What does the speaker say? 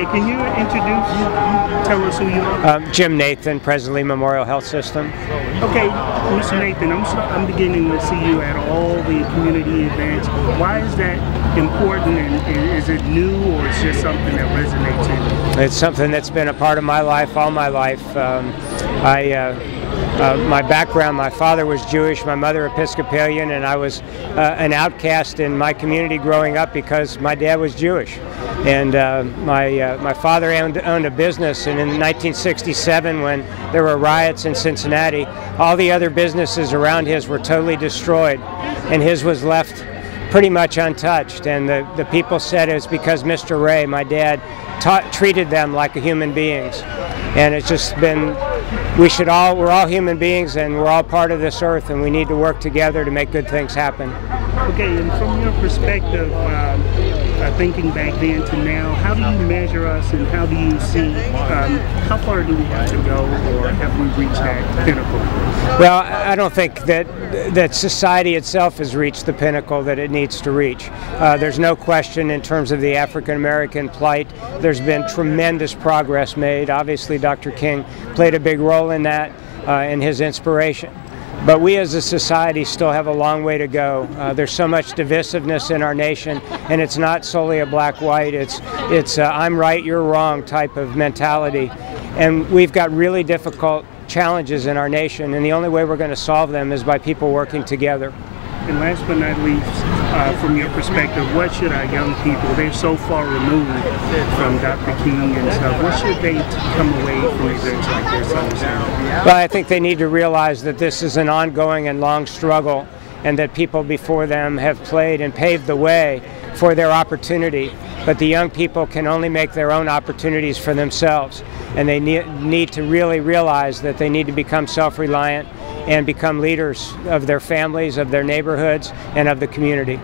Okay, can you tell us who you are? Jim Nathan, Presley Memorial Health System. Okay, Mr. Nathan, I'm beginning to see you at all the community events. Why is that important, and is it new, or it's just something that resonates in you? It's something that's been a part of my life all my life. My background, my father was Jewish, my mother Episcopalian, and I was an outcast in my community growing up because my dad was Jewish. And my father owned a business, and in 1967, when there were riots in Cincinnati, all the other businesses around his were totally destroyed, and his was left pretty much untouched. And the people said it was because Mr. Ray, my dad, treated them like human beings. And it's just been, we're all human beings, and we're all part of this earth, and we need to work together to make good things happen. Okay, and from your perspective, thinking back then to now, how do you measure us, and how do you see, how far do we have to go, or have we reached that pinnacle? Well, I don't think that society itself has reached the pinnacle that it needs to reach. There's no question in terms of the African American plight. There's been tremendous progress made. Obviously, Dr. King played a big role in that, in his inspiration. But we as a society still have a long way to go. There's so much divisiveness in our nation, and it's not solely a black-white, it's I'm right, you're wrong type of mentality. And we've got really difficult challenges in our nation, and the only way we're going to solve them is by people working together. And last but not least, from your perspective, what should our young people, they're so far removed from Dr. King and stuff, what should they come away from events like this understand? Well, I think they need to realize that this is an ongoing and long struggle, and that people before them have played and paved the way for their opportunity. But the young people can only make their own opportunities for themselves, and they need to really realize that they need to become self-reliant and become leaders of their families, of their neighborhoods, and of the community.